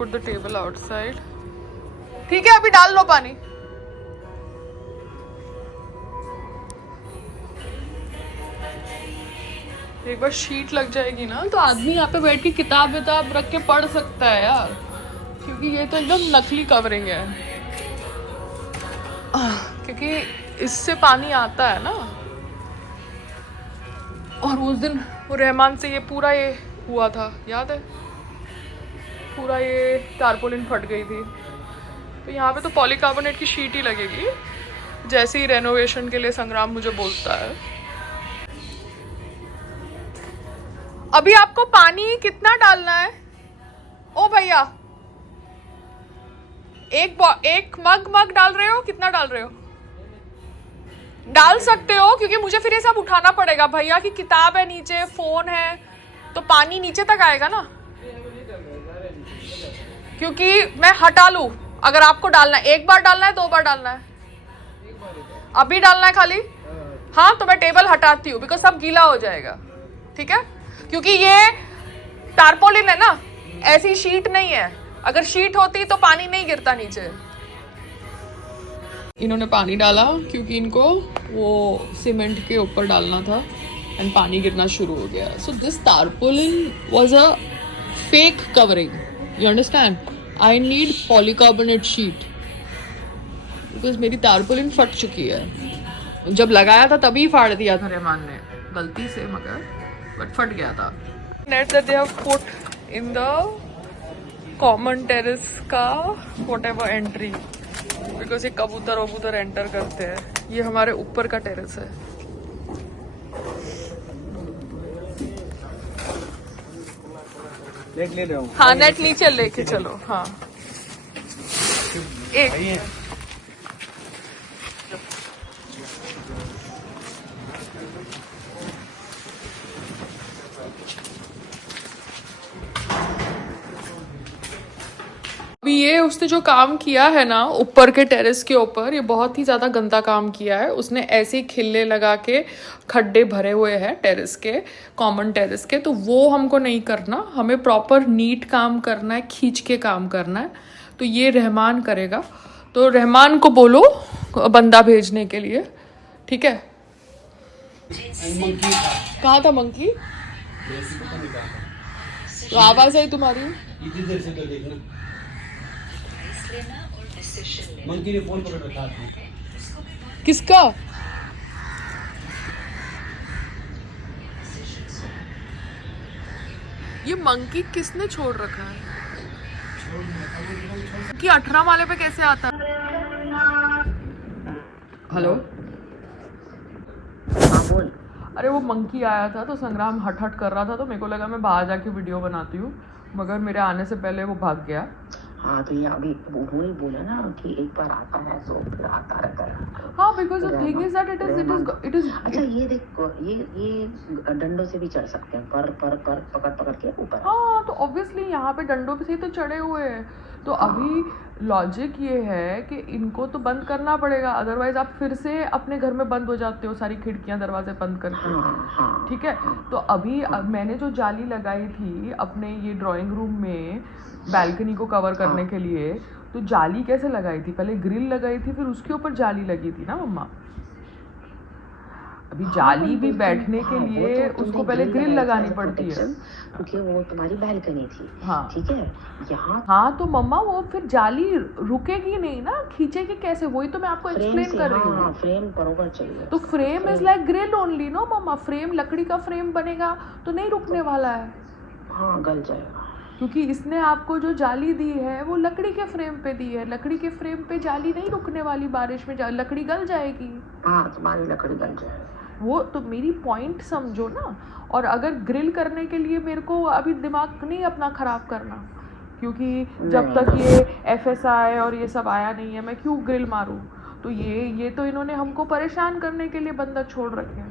Put the table outside. ठीक है, अभी डाल लो पानी. एक बार शीट लग जाएगी ना तो आदमी यहाँ पे बैठ के किताब विताब रख के पढ़ सकता है यार, क्योंकि ये तो एकदम नकली कवरिंग है. क्योंकि इससे पानी आता है ना. और उस दिन वो रहमान से ये पूरा ये हुआ था, याद है? पूरा ये टारपोलिन फट गई थी. तो यहाँ पे तो पॉलीकार्बोनेट की शीट ही लगेगी, जैसे ही रेनोवेशन के लिए संग्राम मुझे बोलता है. अभी आपको पानी कितना डालना है? ओ भैया, एक मग डाल रहे हो? कितना डाल रहे हो? डाल सकते हो, क्योंकि मुझे फिर ये सब उठाना पड़ेगा. भैया की किताब है नीचे, फोन है, तो पानी नीचे तक आएगा ना. क्योंकि मैं हटा लूं. अगर आपको डालना है, एक बार डालना है, 2 बार डालना है? अभी डालना है खाली. हाँ, तो मैं टेबल हटाती हूँ, बिकॉज सब गीला हो जाएगा. ठीक है, क्योंकि ये टारपोलिन है ना, ऐसी शीट नहीं है. अगर शीट होती तो पानी नहीं गिरता नीचे. इन्होंने पानी डाला क्योंकि इनको वो सीमेंट के ऊपर डालना था एंड पानी गिरना शुरू हो गया. So this tarpaulin was a fake covering, you understand. I need polycarbonate sheet because मेरी टारपोलिन फट चुकी है. जब लगाया था तभी फाड़ दिया था रहमान ने गलती से, मगर बट फट गया था. Net that they have put in the common terrace का व्हाटएवर एंट्री, बिकॉज ये कबूतर वबूतर एंटर करते हैं. ये हमारे ऊपर का टेरेस है. नेट ले रहा हूँ. हाँ, नेट नीचे लेके चलो. हाँ, एक अभी ये उसने जो काम किया है ना ऊपर के टेरेस के ऊपर, ये बहुत ही ज़्यादा गंदा काम किया है. उसने ऐसे ही खिल्ले लगा के खड्डे भरे हुए हैं टेरेस के, कॉमन टेरेस के. तो वो हमको नहीं करना, हमें प्रॉपर नीट काम करना है, खींच के काम करना है. तो ये रहमान करेगा. तो रहमान को बोलो बंदा भेजने के लिए. ठीक है. कहाँ था मंकी? तो आवाज़ आई तुम्हारी. इतनी देर से तो देखना. मंकी ने फोन पकड़ रखा था. किसका? ये मंकी किसने छोड़ रखा है? कि 18 वाले पे कैसे आता है? हेलो. हाँ बोल. अरे वो मंकी आया था तो संग्राम हट हट कर रहा था, तो मेरे को लगा मैं बाहर जाके वीडियो बनाती हूँ, मगर मेरे आने से पहले वो भाग गया. हाँ तो ये अभी उन्होंने बोला ना कि एक बार आता है तो फिर आता रहता है. हाँ, because the thing is that it is अच्छा ये देखो, ये डंडों से भी चढ़ सकते हैं, पर पकड़ पकड़ के ऊपर. हाँ, तो ऑब्वियसली यहाँ पे डंडों पे से ही तो चढ़े हुए हैं. तो अभी लॉजिक ये है कि इनको तो बंद करना पड़ेगा, अदरवाइज आप फिर से अपने घर में बंद हो जाते हो, सारी खिड़कियां दरवाजे बंद करके. हाँ. ठीक है. तो अभी मैंने जो जाली लगाई थी अपने ये ड्राइंग रूम में बैल्कनी को कवर करने के लिए, तो जाली कैसे लगाई थी? पहले ग्रिल लगाई थी, फिर उसके ऊपर जाली लगी थी ना मम्मा. अभी जाली भी बैठने के लिए उसको पहले ग्रिल लगानी पड़ती है, क्योंकि वो तुम्हारी बैल्कनी थी. हाँ. ठीक है. यहाँ हाँ, तो मम्मा वो फिर जाली रुकेगी नहीं ना, खींचेगी कैसे? वही तो मैं आपको एक्सप्लेन कर रही हूँ. फ्रेम बरोबर चाहिए. तो frame is like grill only no mamma. Frame, लकड़ी का फ्रेम बनेगा तो नहीं रुकने वाला है. हाँ, गल जाएगा. क्योंकि इसने आपको जो जाली दी है वो लकड़ी के फ्रेम पे दी है. लकड़ी के फ्रेम पे जाली नहीं रुकने वाली, बारिश में लकड़ी गल जाएगी. हाँ, तुम्हारी लकड़ी गल जाएगी. वो तो मेरी पॉइंट समझो ना. और अगर ग्रिल करने के लिए मेरे को अभी दिमाग नहीं अपना ख़राब करना, क्योंकि जब तक ये FSI और ये सब आया नहीं है मैं क्यों ग्रिल मारूं. तो ये तो इन्होंने हमको परेशान करने के लिए बंदा छोड़ रखे हैं.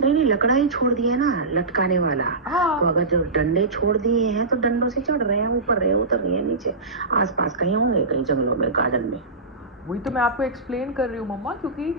नहीं, लकड़ा ही छोड़ दिया ना, लटकाने वाला. हाँ. तो अगर जो डंडे छोड़ दिए हैं तो डंडों से चढ़ रहे हैं, ऊपर रहे, उतर रहे हैं, नीचे आसपास कहीं होंगे, कहीं जंगलों में, गार्डन में. वही तो मैं आपको एक्सप्लेन कर रही हूँ मम्मा, क्योंकि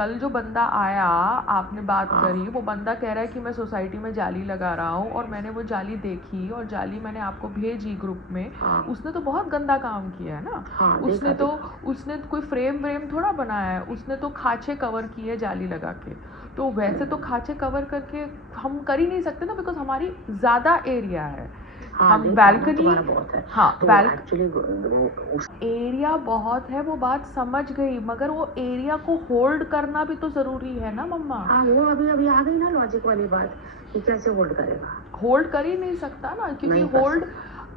कल जो बंदा आया, आपने बात करी, वो बंदा कह रहा है कि मैं सोसाइटी में जाली लगा रहा हूँ और मैंने वो जाली देखी और जाली मैंने आपको भेजी ग्रुप में। हाँ। उसने तो बहुत गंदा काम किया है ना। हाँ, उसने देखा, तो उसने कोई फ्रेम थोड़ा बनाया है, उसने तो खाचे कवर किए जाली लगा के। तो वैसे तो खाचे कवर करके हम कर ही नहीं सकते ना, बिकॉज हमारी ज़्यादा एरिया है। हाँ, हम देखा, बैल्कनी, तुम्हारा बहुत है। हाँ तो बैल्कनी एक्चुअली एरिया बहुत है, वो बात समझ गई, मगर वो एरिया को होल्ड करना भी तो ज़रूरी है ना मम्मा। हाँ, वो अभी अभी आ गई ना लॉजिक वाली बात कि कैसे होल्ड करेगा। होल्ड कर ही नहीं सकता ना, क्योंकि नहीं कर होल्ड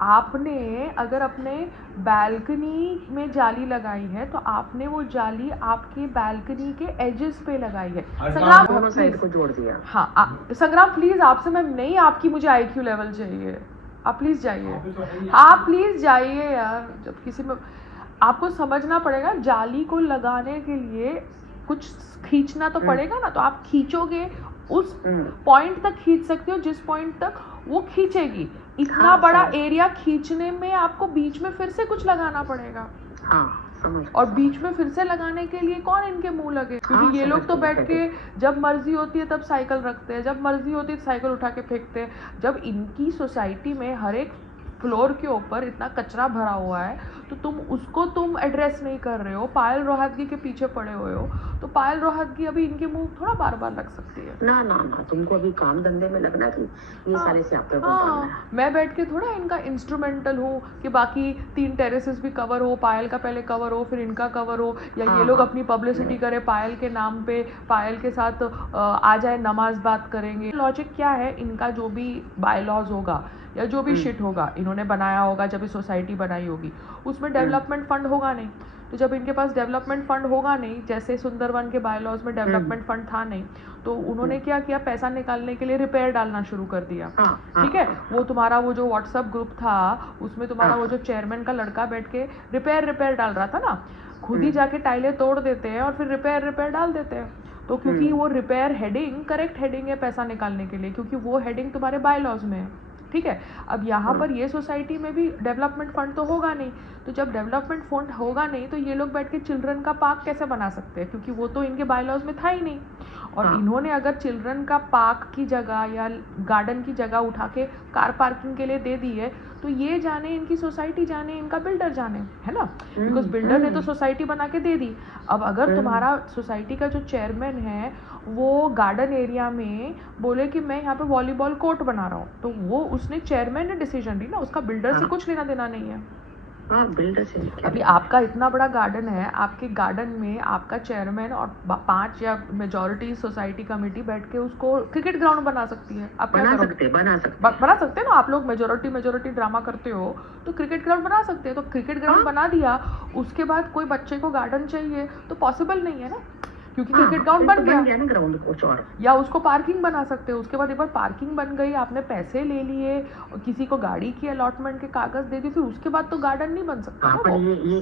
आपने अगर अपने बैल्कनी में जाली लगाई है तो आपने वो जाली आपके बैल्कनी के एजेस पे लगाई है। संग्राम दोनों साइड प्लीज, को जोड़ दिया। हाँ संग्राम प्लीज, आपसे मैं नहीं, आपकी मुझे आईक्यू लेवल चाहिए, आप प्लीज जाइए, आप प्लीज जाइए यार। जब किसी में आपको समझना पड़ेगा, जाली को लगाने के लिए कुछ खींचना तो पड़ेगा ना, तो आप खींचोगे उस पॉइंट तक खींच सकते हो जिस पॉइंट तक वो खींचेगी। इतना हाँ, बड़ा समझ। एरिया खींचने में आपको बीच में फिर से कुछ लगाना पड़ेगा, हाँ, समझ। और बीच में फिर से लगाने के लिए कौन इनके मुंह लगे, क्योंकि हाँ, ये लोग समझ तो गई, बैठ के जब मर्जी होती है तब साइकिल रखते हैं, जब मर्जी होती है साइकिल उठा के फेंकते हैं। जब इनकी सोसाइटी में हर एक फ्लोर के ऊपर इतना कचरा भरा हुआ है तो तुम एड्रेस नहीं कर रहे हो, पायल रोहतगी के पीछे पड़े हुए हो, तो पायल रोहतगी अभी इनके मुंह थोड़ा बार बार लग सकती है ना ना ना, तुमको अभी काम धंधे में लगना कि ये सारे से आपको करना है। हाँ, मैं बैठ के थोड़ा इनका इंस्ट्रूमेंटल हूँ कि बाकी 3 टेरेसेस भी कवर हो, पायल का पहले कवर हो फिर इनका कवर हो, या ये लोग अपनी पब्लिसिटी करे पायल के नाम पे, पायल के साथ आ जाए नमाज बात करेंगे। लॉजिक क्या है इनका, जो भी बायलॉज होगा या जो भी शिट होगा इन्होंने बनाया होगा, जब ये सोसाइटी बनाई होगी उसमें डेवलपमेंट फंड होगा नहीं, तो जब इनके पास डेवलपमेंट फंड होगा नहीं, जैसे सुंदरवन के बायलॉज में डेवलपमेंट फंड था नहीं, तो उन्होंने क्या किया, पैसा निकालने के लिए रिपेयर डालना शुरू कर दिया। ठीक है, वो तुम्हारा वो जो व्हाट्सएप ग्रुप था उसमें तुम्हारा वो जो चेयरमैन का लड़का बैठ के रिपेयर डाल रहा था ना, खुद ही जाके टाइलें तोड़ देते हैं और फिर रिपेयर डाल देते हैं। तो क्योंकि वो रिपेयर हेडिंग करेक्ट हेडिंग है पैसा निकालने के लिए, क्योंकि वो हेडिंग तुम्हारे बायलॉज में है। ठीक है, अब यहाँ पर ये सोसाइटी में भी डेवलपमेंट फंड तो होगा नहीं, तो जब डेवलपमेंट फंड होगा नहीं तो ये लोग बैठ के चिल्ड्रन का पार्क कैसे बना सकते हैं, क्योंकि वो तो इनके बायलॉज में था ही नहीं। और इन्होंने अगर चिल्ड्रन का पार्क की जगह या गार्डन की जगह उठा के कार पार्किंग के लिए दे दी है, तो ये जाने इनकी सोसाइटी जाने, इनका बिल्डर जाने, है ना, बिकॉज बिल्डर ने तो सोसाइटी बना के दे दी। अब अगर तुम्हारा सोसाइटी का जो चेयरमैन है वो गार्डन एरिया में बोले कि मैं यहाँ पे वॉलीबॉल कोर्ट बना रहा हूँ, तो वो उसने चेयरमैन ने डिसीजन ली ना, उसका बिल्डर से कुछ लेना देना नहीं है। बिल्डर से अभी आपका इतना बड़ा गार्डन है, आपके गार्डन में आपका चेयरमैन और 5 या मेजॉरिटी सोसाइटी कमेटी बैठ के उसको क्रिकेट ग्राउंड बना सकती है। आप क्या करोगे? बना सकते हैं ना, आप लोग मेजोरिटी ड्रामा करते हो तो क्रिकेट ग्राउंड बना सकते हैं। तो क्रिकेट ग्राउंड बना दिया, उसके बाद कोई बच्चे को गार्डन चाहिए तो पॉसिबल नहीं है ना, क्योंकि क्रिकेट ग्राउंड बन गया ना ग्राउंड कुछ और, या उसको पार्किंग बना सकते हो। उसके बाद एक बार पार्किंग बन गई, आपने पैसे ले लिए और किसी को गाड़ी की अलॉटमेंट के कागज दे दिए, फिर उसके बाद तो गार्डन नहीं बन सकता ना वो।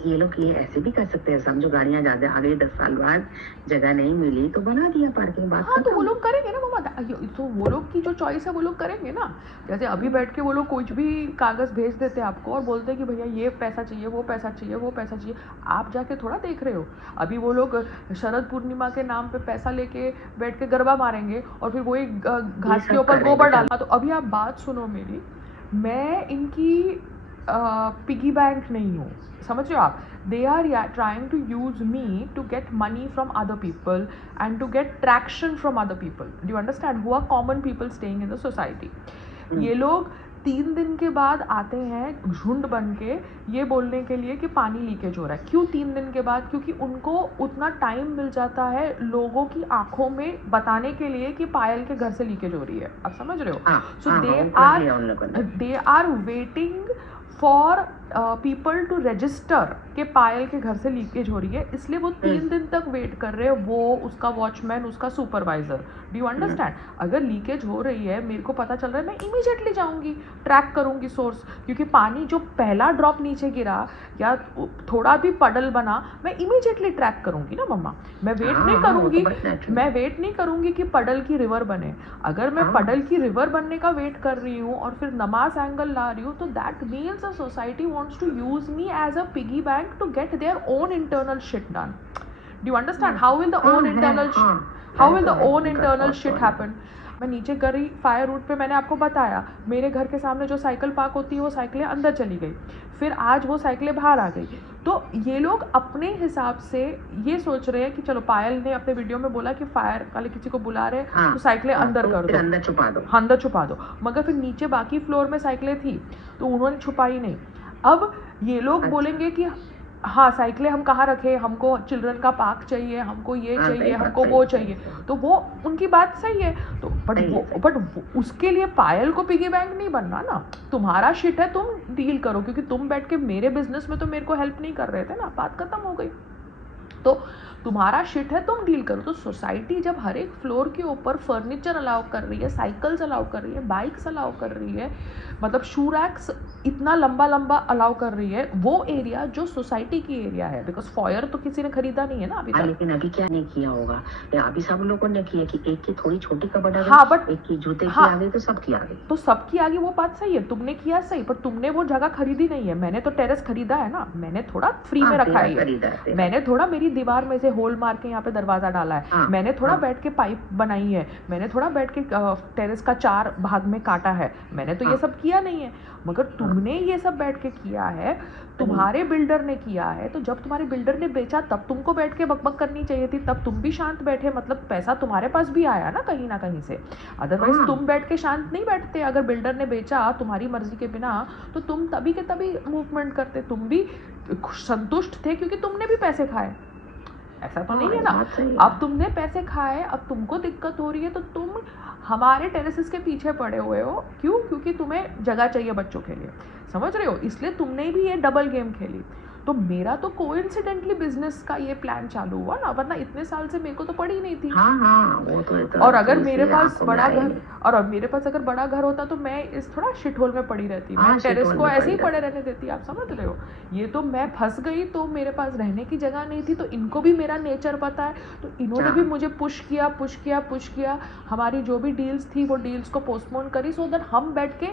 ये लोग ये ऐसे भी कर सकते हैं, समझो गाड़ियां ज्यादा आ गई 10 साल बाद, जगह नहीं मिली तो बना दिया पार्किंग। बात हाँ, तो वो लोग करेंगे ना मामा, तो वो लोग की जो चॉइस है वो लोग करेंगे ना। जैसे अभी बैठ के वो लोग कुछ भी कागज भेज देते हैं आपको और बोलते हैं कि भैया ये पैसा चाहिए, वो पैसा चाहिए, वो पैसा चाहिए, आप जाके थोड़ा देख रहे हो। अभी वो लोग शरद पूर्णिमा के नाम पे पैसा लेके बैठ के गरबा मारेंगे और फिर वही घास के ऊपर गोबर डालना। तो अभी आप बात सुनो मेरी, मैं इनकी पिगी बैंक नहीं हूँ, समझ रहे हो आप। They are trying to use me to get money from other people and to get traction from other people. Do you understand? Who are common people staying in the society. ये लोग 3 दिन के बाद आते हैं झुंड बन के ये बोलने के लिए कि पानी लीकेज हो रहा है। क्यों 3 दिन के बाद? क्योंकि उनको उतना टाइम मिल जाता है लोगों की आंखों में बताने के लिए कि पायल के घर से लीकेज हो रही है। आप समझ रहे हो? So they are waiting for people to register के पायल के घर से लीकेज हो रही है, इसलिए वो 3 दिन तक वेट कर रहे हैं, वो उसका वॉचमैन, उसका सुपरवाइजर। Do you understand? अगर लीकेज हो रही है, मेरे को पता चल रहा है, मैं इमीडिएटली जाऊंगी, ट्रैक करूंगी सोर्स, क्योंकि पानी जो पहला ड्रॉप नीचे गिरा या थोड़ा भी पडल बना, मैं इमीडिएटली ट्रैक करूंगी ना मम्मा। मैं वेट नहीं करूंगी कि पडल की रिवर बने। अगर मैं पडल की रिवर बनने का वेट कर रही हूँ और फिर नमाज एंगल ला रही हूँ, तो that means society wants to use me as a piggy bank to get their own internal shit done. Do you understand? How will the own internal shit happen? मैं नीचे गई फायर रूट पे, मैंने आपको बताया मेरे घर के सामने जो साइकिल पार्क होती है वो साइकिलें अंदर चली गई, फिर आज वो साइकिलें बाहर आ गई। तो ये लोग अपने हिसाब से ये सोच रहे हैं कि चलो, पायल ने अपने वीडियो में बोला कि फायर वाले किसी को बुला रहे तो साइकिलें अंदर कर दो, अंदर छुपा दो, मगर फिर नीचे बाकी फ्लोर में साइकिलें थी तो उन्होंने छुपाई नहीं। अब ये लोग बोलेंगे कि हाँ साइकिलें हम कहाँ रखें, हमको चिल्ड्रन का पार्क चाहिए, हमको ये चाहिए, हमको वो चाहिए, तो वो उनकी बात सही है। तो बट उसके लिए पायल को पिगी बैंक नहीं बनना ना। तुम्हारा शिट है, तुम डील करो, क्योंकि तुम बैठ के मेरे बिजनेस में तो मेरे को हेल्प नहीं कर रहे थे ना, बात खत्म हो गई। तो तुम्हारा शिट है, तुम डील करो। तो सोसाइटी जब हर एक फ्लोर के ऊपर फर्नीचर अलाउ कर रही है, साइकिल्स अलाउ कर रही है, बाइक्स अलाउ कर रही है, मतलब शू रैक्स इतना लंबा लंबा अलाउ कर रही है, वो एरिया जो सोसाइटी की एरिया है, बिकॉज फॉयर तो किसी ने खरीदा नहीं है ना अभी तक। लेकिन अभी क्या नहीं किया होगा, अभी सब लोगों ने किया कि एक की थोड़ी छोटी कबर्ड आ गई, हाँ, बट एक की जूते की आ गई तो सबकी आ गई। तो सबकी आ गई, वो बात सही है, तुमने किया सही, पर तुमने वो जगह खरीदी नहीं है। मैंने तो टेरेस खरीदा है ना, मैंने थोड़ा फ्री में रखा है, मैंने थोड़ा मेरी दीवार में से होल मार के यहाँ पे दरवाजा डाला है, मैंने थोड़ा बैठ के पाइप बनाई है, मैंने थोड़ा बैठ के टेरेस का 4 भाग में काटा है, मैंने तो ये सब किया नहीं है। मगर तुमने ये सब बैठ के किया है, तुम्हारे बिल्डर ने किया है। तो जब तुम्हारे बिल्डर ने बेचा तब तुमको बैठ के बकबक करनी चाहिए थी, तब तुम भी शांत बैठे, मतलब पैसा तुम्हारे पास भी आया ना कहीं से। अदरवाइज तुम बैठ के शांत नहीं बैठते। अगर बिल्डर ने बेचा तुम्हारी मर्जी के बिना तो तुम तभी के तभी मूवमेंट करते, तुम भी संतुष्ट थे क्योंकि तुमने भी पैसे खाए, ऐसा तो नहीं है ना। अब तुमने पैसे खाए, अब तुमको दिक्कत हो रही है, तो तुम हमारे टेरेसेस के पीछे पड़े हुए हो। क्यों? क्योंकि तुम्हें जगह चाहिए बच्चों के लिए, समझ रहे हो, इसलिए तुमने भी ये डबल गेम खेली। तो मेरा तो कोइंसिडेंटली बिजनेस का ये प्लान चालू हुआ ना, वरना इतने साल से मेरे को तो पड़ी नहीं थी। वो तो और अगर मेरे पास बड़ा घर, और मेरे पास अगर बड़ा घर होता तो मैं इस थोड़ा शिट होल में पड़ी रहती, मैं टेरेस को ऐसे ही पड़े रहने देती, आप समझ रहे हो। ये तो मैं फंस गई, तो मेरे पास रहने की जगह नहीं थी, तो इनको भी मेरा नेचर पता है, तो इन्होंने भी मुझे पुश किया। हमारी जो भी डील्स थी वो डील्स को पोस्टपोन करी, सो दैट हम बैठ के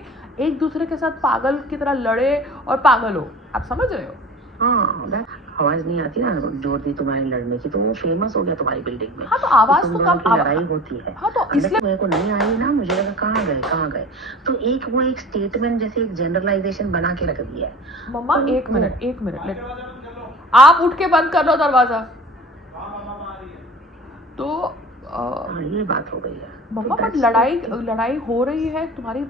एक दूसरे के साथ पागल की तरह लड़े और पागल हो, आप समझ रहे हो। आवाज नहीं आती ना, जोर दी तुम्हारे लड़ने की, तो वो फेमस हो गया तुम्हारी बिल्डिंग में। हाँ, तो आवाज तो कम, लड़ाई होती है। हाँ, तो इसलिए मेरे को नहीं आई ना, मुझे लगा कहाँ गए। तो एक स्टेटमेंट जैसे एक जनरलाइजेशन बना के रख दिया है। मम्मा एक मिनट, आप उठ के बंद कर लो दरवाजा। तो ये बात हो गई है मम्मा, बट लड़ाई हो रही है, तुम्हारी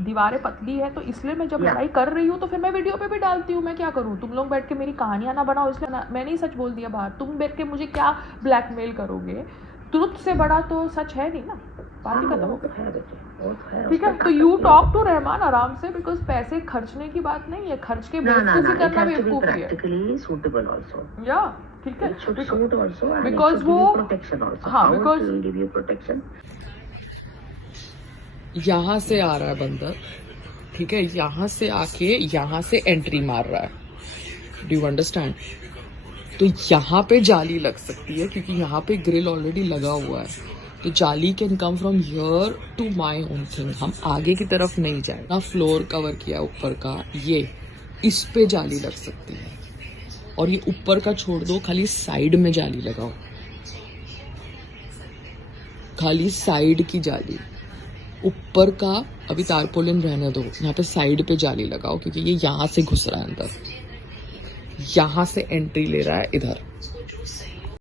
दीवारें पतली है, तो इसलिए मैं जब लड़ाई कर रही हूँ तो फिर मैं वीडियो पे भी डालती हूँ। मैं क्या करूँ, तुम लोग बैठ के मेरी कहानियां ना बनाओ, इसलिए मैंने ही सच बोल दिया बाहर। तुम बैठ के मुझे क्या ब्लैकमेल करोगे, ट्रुथ से बड़ा तो सच है नहीं ना, बात ही खत्म हो गई। ठीक है, तो यू टॉक टू रहमान आराम से, बिकॉज पैसे खर्चने की बात नहीं है, खर्च के बेवकूफी करना बेवकूफी है। या ठीक है, बिकॉज वो हाँ, बिकॉज यहाँ से आ रहा है बंदर, ठीक है, यहाँ से आके यहाँ से एंट्री मार रहा है, डू यू अंडरस्टैंड। तो यहाँ पे जाली लग सकती है क्योंकि यहाँ पे ग्रिल ऑलरेडी लगा हुआ है, तो जाली can come from here to my own thing. हम आगे की तरफ नहीं जाए ना, फ्लोर कवर किया ऊपर का, ये इस पे जाली लग सकती है, और ये ऊपर का छोड़ दो, खाली साइड में जाली लगाओ, खाली साइड की जाली, ऊपर का अभी तारपोलिन रहने दो, यहाँ पे साइड पे जाली लगाओ, क्योंकि ये यहाँ से घुस रहा है अंदर, यहाँ से एंट्री ले रहा है इधर।